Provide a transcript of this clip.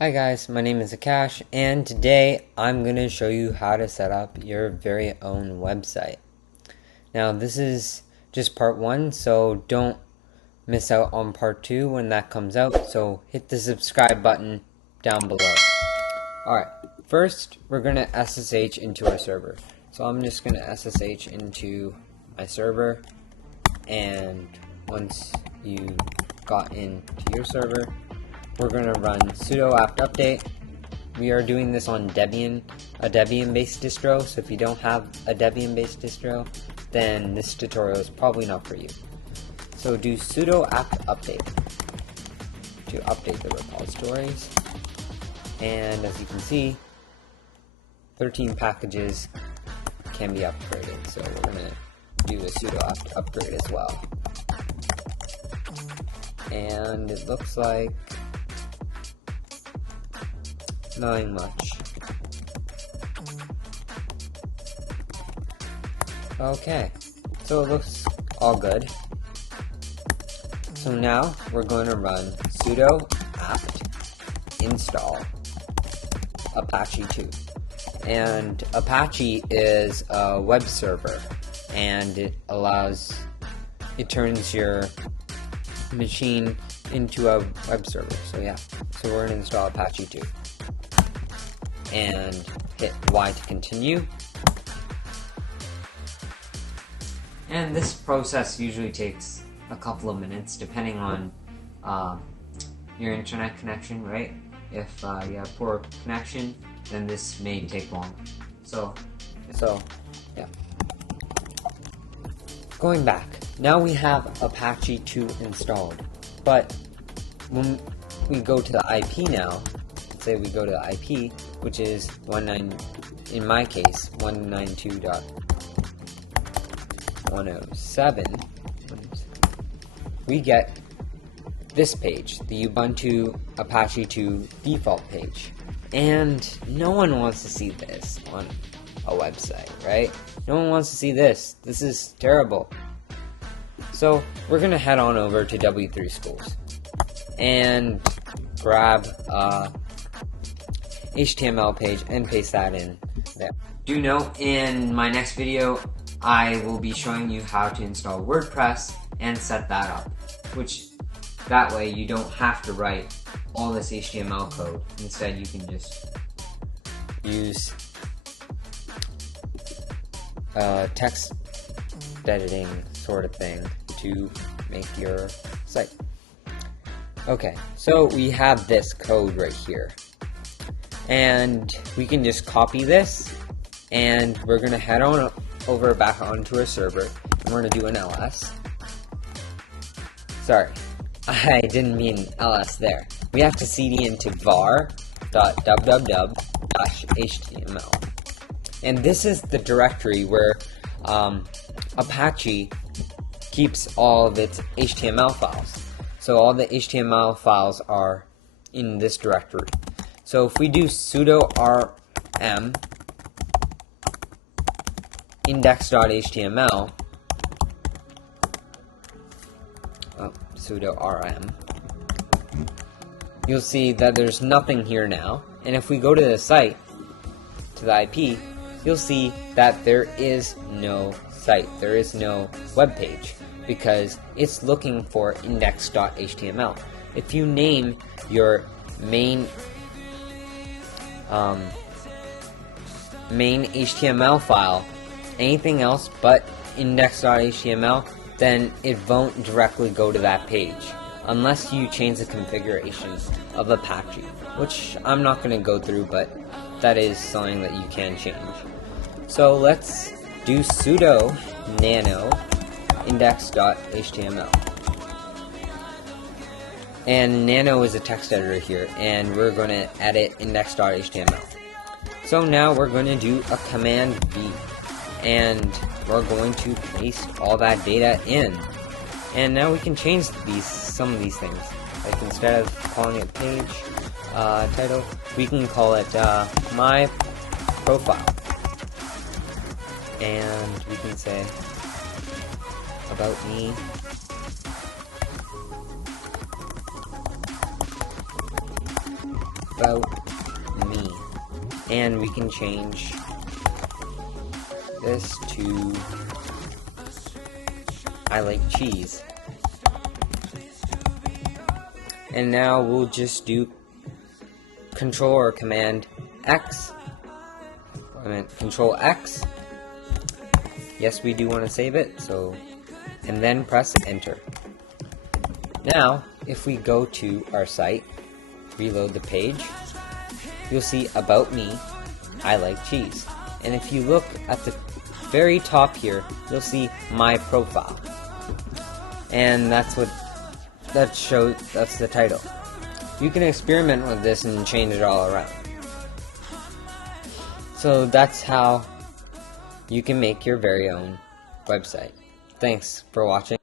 Hi guys, my name is Akash, and today I'm going to show you how to set up your very own website. Now this is just part 1, so don't miss out on part 2 when that comes out, so hit the subscribe button down below. Alright, first we're going to SSH into our server. So I'm just going to SSH into my server, and once you got into your server, we're going to run sudo apt update. We are doing this on Debian, a Debian-based distro, so if you don't have a Debian-based distro, then this tutorial is probably not for you. So do sudo apt update to update the repositories, and as you can see, 13 packages can be upgraded, so we're going to do a sudo apt upgrade as well. And it looks like nothing much. Okay, so it looks all good. So now we're going to run sudo apt install Apache 2. And Apache is a web server, and it turns your machine into a web server. So yeah, so we're going to install Apache 2. And hit Y to continue. And this process usually takes a couple of minutes depending on your internet connection, right? If you have poor connection, then this may take long. So yeah. Going back, now we have Apache 2 installed, but when we go to the IP now, say we go to the IP, which is in my case 192.107, we get this page, the Ubuntu Apache 2 default page. And no one wants to see this on a website, right? No one wants to see this. This is terrible. So we're going to head on over to W3 Schools and grab HTML page and paste that in there. Do note, in my next video I will be showing you how to install WordPress and set that up, which that way you don't have to write all this HTML code. Instead you can just use text editing sort of thing to make your site. Okay, so we have this code right here, and we can just copy this, and we're gonna head on over back onto our server, and we're gonna do an ls. Sorry, I didn't mean ls there. We have to cd into var.www-html, and this is the directory where Apache keeps all of its HTML files. So all the HTML files are in this directory. So if we do sudo rm index.html, sudo rm, you'll see that there's nothing here now. And if we go to the site, to the IP, you'll see that there is no site, there is no web page, because it's looking for index.html. If you name your main HTML file anything else but index.html, then it won't directly go to that page unless you change the configuration of Apache, which I'm not going to go through, but that is something that you can change. So let's do sudo nano index.html. And nano is a text editor here, and we're going to edit index.html. So now we're going to do a command V, and we're going to paste all that data in. And now we can change some of these things. Like, instead of calling it page title, we can call it my profile. And we can say about me, about me. And we can change this to I like cheese. And now we'll just do Control or Command X. Control X. Yes, we do want to save it, so, and then press Enter. Now, if we go to our site, reload the page, you'll see About Me, I like cheese. And if you look at the very top here, you'll see My Profile. And that's the title. You can experiment with this and change it all around. So that's how you can make your very own website. Thanks for watching.